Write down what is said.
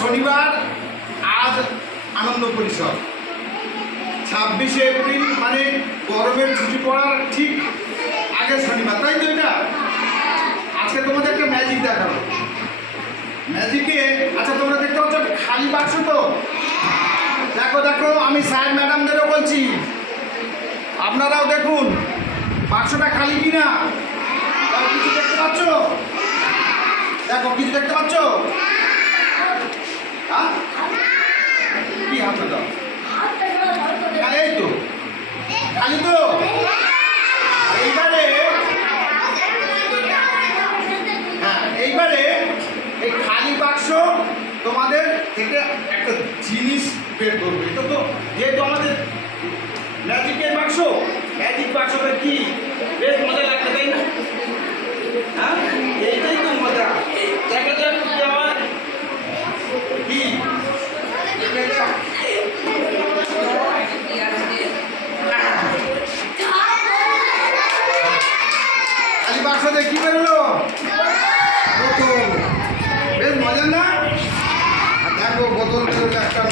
শনিবার, আজ আনন্দ পরিষদ। 26শে এপ্রিল মানে গরমের ছুটি পড়ার ঠিক আগে শনিবার, তাই তো? এটা আজকে তোমাদের একটা ম্যাজিক দেখাবো। ম্যাজিকে আচ্ছা তোমরা দেখতে পাচ্ছ খালি বাক্স তো? দেখো দেখো, আমি স্যার ম্যাডামদেরও বলছি, আপনারাও দেখুন বাক্সটা খালি কিনা। কিছু দেখতে পাচ্ছ? দেখো কিছু দেখতে পাচ্ছ? হ্যাঁ, কি হাতে দাও? এই তো খালি তো। এইবারে হ্যাঁ, এইবারে এই খালি বাক্স তোমাদের থেকে একটা জিনিস বের করবে। এটা তো যেহেতু আমাদের ম্যাজিকের বাক্স, ম্যাজিক বাক্সটা কি বেশ মজা লাগবে, তাই না? হ্যাঁ, এইটাই তো মজা। দেখা যাক কি আমার কি খালি বাক্সতে কি বেরোলো? বোতল। বেশ মজা না? দেখো বোতল একটা